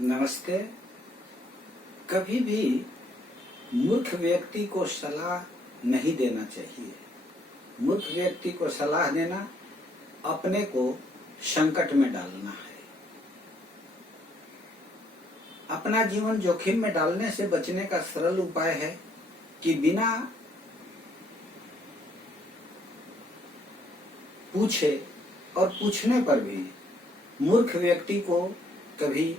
नमस्ते। कभी भी मूर्ख व्यक्ति को सलाह नहीं देना चाहिए। मूर्ख व्यक्ति को सलाह देना अपने को संकट में डालना है। अपना जीवन जोखिम में डालने से बचने का सरल उपाय है कि बिना पूछे और पूछने पर भी मूर्ख व्यक्ति को कभी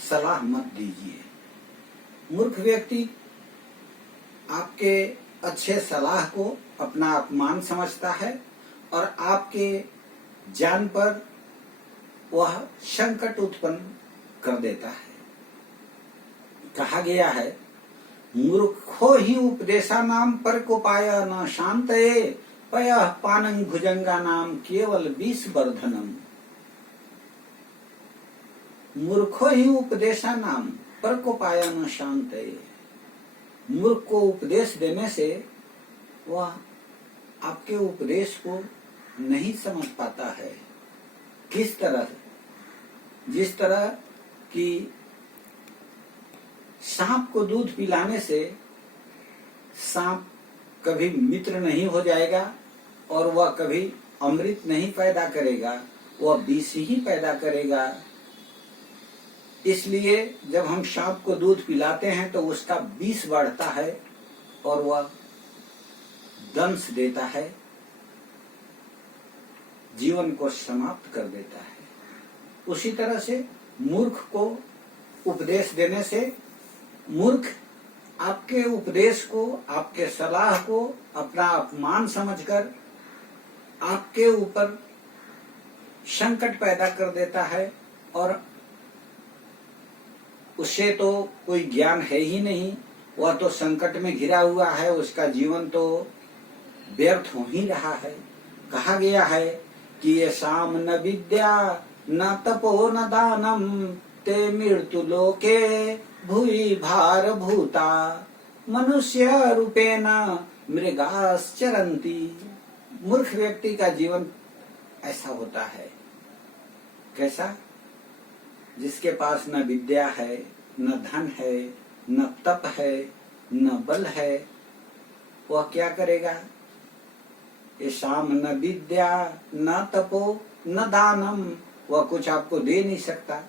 सलाह मत दीजिए। मूर्ख व्यक्ति आपके अच्छे सलाह को अपना अपमान समझता है और आपके जान पर वह संकट उत्पन्न कर देता है। कहा गया है, मूर्खो ही उपदेशा नाम पर को पाया न शांतये पयः पानं भुजंगा नाम केवल विष वर्धनम। मूर्खो ही उपदेशा नाम पर को पाया न शांतये। मूर्ख को उपदेश देने से वह आपके उपदेश को नहीं समझ पाता है। किस तरह? जिस तरह कि सांप को दूध पिलाने से सांप कभी मित्र नहीं हो जाएगा और वह कभी अमृत नहीं पैदा करेगा, वह विष ही पैदा करेगा। इसलिए जब हम सांप को दूध पिलाते हैं तो उसका विष बढ़ता है और वह दंश देता है, जीवन को समाप्त कर देता है। उसी तरह से मूर्ख को उपदेश देने से मूर्ख आपके उपदेश को, आपके सलाह को अपना अपमान समझकर आपके ऊपर संकट पैदा कर देता है और उससे तो कोई ज्ञान है ही नहीं। वह तो संकट में घिरा हुआ है, उसका जीवन तो व्यर्थ हो ही रहा है। कहा गया है कि ये शाम न विद्या न तपो न दानम ते मृत्यु लोके भूई भार भूता मनुष्य रूपेण मृगाश्चरन्ति। मूर्ख व्यक्ति का जीवन ऐसा होता है। कैसा? जिसके पास न विद्या है, न धन है, न तप है, न बल है, वह क्या करेगा? ये शाम न विद्या न तपो न दानम, वह कुछ आपको दे नहीं सकता।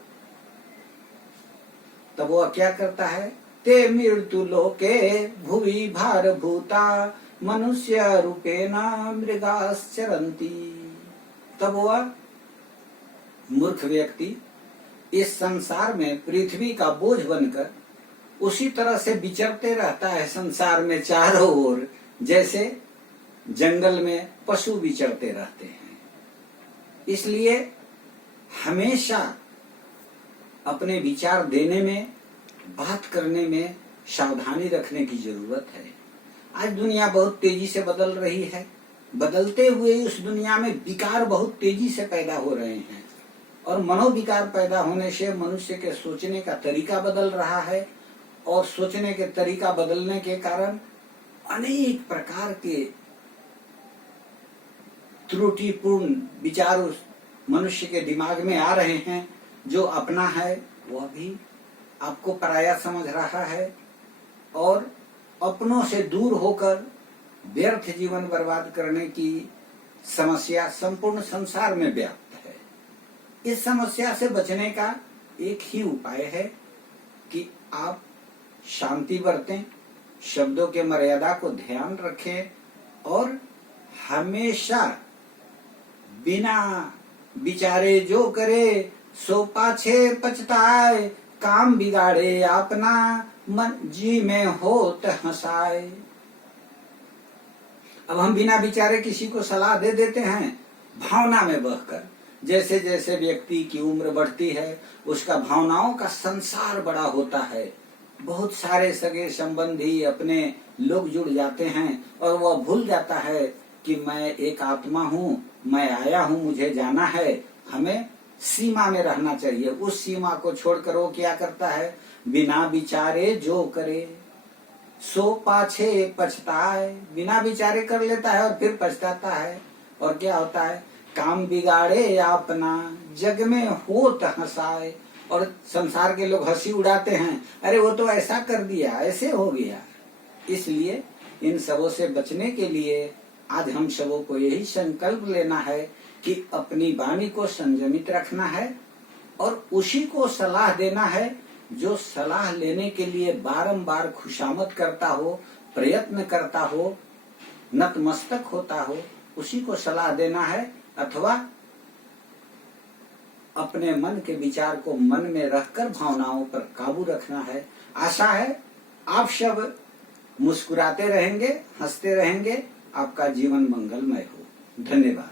तब वह क्या करता है? ते मृत्यु लोके भुवि भार भूता मनुष्य रूपेण मृगाश्चरन्ति। तब वह मूर्ख व्यक्ति इस संसार में पृथ्वी का बोझ बनकर उसी तरह से विचरते रहता है संसार में चारों ओर, जैसे जंगल में पशु विचरते रहते हैं। इसलिए हमेशा अपने विचार देने में, बात करने में सावधानी रखने की जरूरत है। आज दुनिया बहुत तेजी से बदल रही है। बदलते हुए उस दुनिया में विकार बहुत तेजी से पैदा हो रहे हैं और मनोविकार पैदा होने से मनुष्य के सोचने का तरीका बदल रहा है और सोचने के तरीका बदलने के कारण अनेक प्रकार के त्रुटिपूर्ण विचार उस मनुष्य के दिमाग में आ रहे हैं। जो अपना है वह भी आपको पराया समझ रहा है और अपनों से दूर होकर व्यर्थ जीवन बर्बाद करने की समस्या संपूर्ण संसार में व्याप्त है। इस समस्या से बचने का एक ही उपाय है कि आप शांति बरतें, शब्दों के मर्यादा को ध्यान रखें और हमेशा बिना विचारे जो करे सो पाछे पछताए, काम बिगाड़े अपना मन जी में होत हंसाए। अब हम बिना विचारे किसी को सलाह दे देते हैं भावना में बहकर। जैसे जैसे व्यक्ति की उम्र बढ़ती है उसका भावनाओं का संसार बड़ा होता है। बहुत सारे सगे संबंधी अपने लोग जुड़ जाते हैं और वह भूल जाता है कि मैं एक आत्मा हूँ, मैं आया हूँ, मुझे जाना है, हमें सीमा में रहना चाहिए। उस सीमा को छोड़कर वो क्या करता है? बिना विचारे जो करे सो पाछे पछताए। बिना विचारे कर लेता है और फिर पछताता है। और क्या होता है? काम बिगाड़े अपना जग में होत हंसाए। और संसार के लोग हंसी उड़ाते हैं, अरे वो तो ऐसा कर दिया, ऐसे हो गया। इसलिए इन सबों से बचने के लिए आज हम सबों को यही संकल्प लेना है कि अपनी वाणी को संयमित रखना है और उसी को सलाह देना है जो सलाह लेने के लिए बारंबार खुशामद करता हो, प्रयत्न करता हो, नतमस्तक होता हो, उसी को सलाह देना है। अथवा अपने मन के विचार को मन में रखकर भावनाओं पर काबू रखना है। आशा है आप सब मुस्कुराते रहेंगे, हंसते रहेंगे, आपका जीवन मंगलमय हो। धन्यवाद।